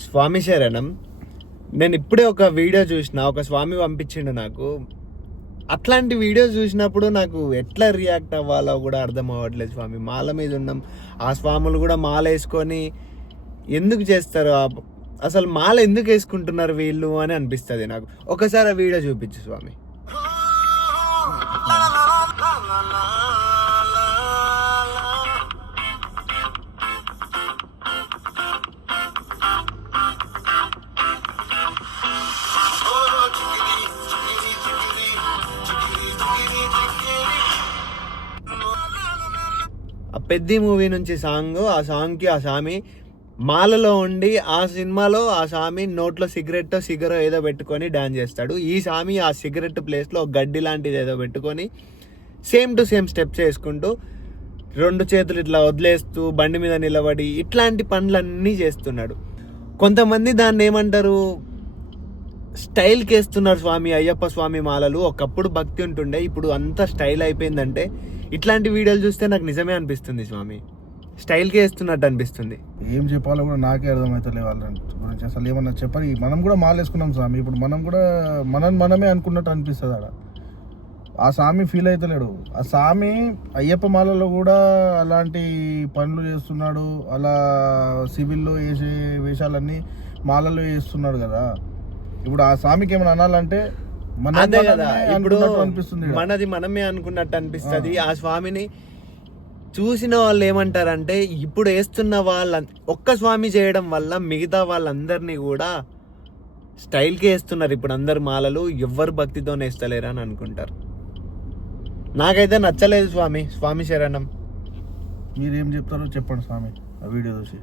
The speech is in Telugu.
స్వామి శరణం. నేను ఇప్పుడే ఒక వీడియో చూసిన, ఒక స్వామి పంపించిండు నాకు. అట్లాంటి వీడియో చూసినప్పుడు నాకు ఎట్లా రియాక్ట్ అవ్వాలో కూడా అర్థం అవ్వట్లేదు స్వామి. మాల మీద ఉన్నాం, ఆ స్వాములు కూడా మాల వేసుకొని ఎందుకు చేస్తారు, అసలు మాల ఎందుకు వేసుకుంటున్నారు వీళ్ళు అని అనిపిస్తుంది నాకు. ఒకసారి ఆ వీడియో చూపించు స్వామి. ఆ పెద్ది మూవీ నుంచి ఆ సాంగ్కి ఆ స్వామి మాలలో ఉండి, ఆ సినిమాలో ఆ స్వామి నోట్లో సిగరో ఏదో పెట్టుకొని డాన్స్ చేస్తాడు. ఈ స్వామి ఆ సిగరెట్ ప్లేస్లో గడ్డి లాంటిది ఏదో పెట్టుకొని సేమ్ టు సేమ్ స్టెప్స్ వేసుకుంటూ 2 చేతులు ఇట్లా వదిలేస్తూ బండి మీద నిలబడి ఇట్లాంటి పనులన్నీ చేస్తున్నాడు. కొంతమంది దాన్ని ఏమంటారు, స్టైల్కి వేస్తున్నారు స్వామి. అయ్యప్ప స్వామి మాలలు ఒకప్పుడు భక్తి ఉంటుండే, ఇప్పుడు అంతా స్టైల్ అయిపోయిందంటే ఇట్లాంటి వీడియోలు చూస్తే నాకు నిజమే అనిపిస్తుంది స్వామి. స్టైల్కి వేస్తున్నట్టు అనిపిస్తుంది. ఏం చెప్పాలో కూడా నాకే అర్థమవుతలే వాళ్ళ గురించి. అసలు ఏమన్నా చెప్పాలి. మనం కూడా మాల వేసుకున్నాం స్వామి, ఇప్పుడు మనం కూడా మనమే అనుకున్నట్టు అనిపిస్తుంది ఆడ. ఆ స్వామి ఫీల్ అవుతలేడు. ఆ స్వామి అయ్యప్ప మాలలో కూడా అలాంటి పనులు చేస్తున్నాడు, అలా సివిల్లో వేసే వేషాలన్నీ మాలలో వేస్తున్నాడు కదా. ఇప్పుడు ఆ స్వామికి ఏమైనా అనాలంటే అదే కదా, ఇప్పుడు అనిపిస్తుంది, మనది మనమే అనుకున్నట్టు అనిపిస్తుంది. ఆ స్వామిని చూసిన వాళ్ళు ఏమంటారంటే, ఇప్పుడు వేస్తున్న ఒక్క స్వామి చేయడం వల్ల మిగతా వాళ్ళందరినీ కూడా స్టైల్కి వేస్తున్నారు. ఇప్పుడు అందరు మాలలు ఎవ్వరు భక్తితోనే వేస్తలేరు అని అనుకుంటారు. నాకైతే నచ్చలేదు స్వామి. స్వామి శరణం. మీరేం చెప్తారో చెప్పండి స్వామి ఆ వీడియో చూసి.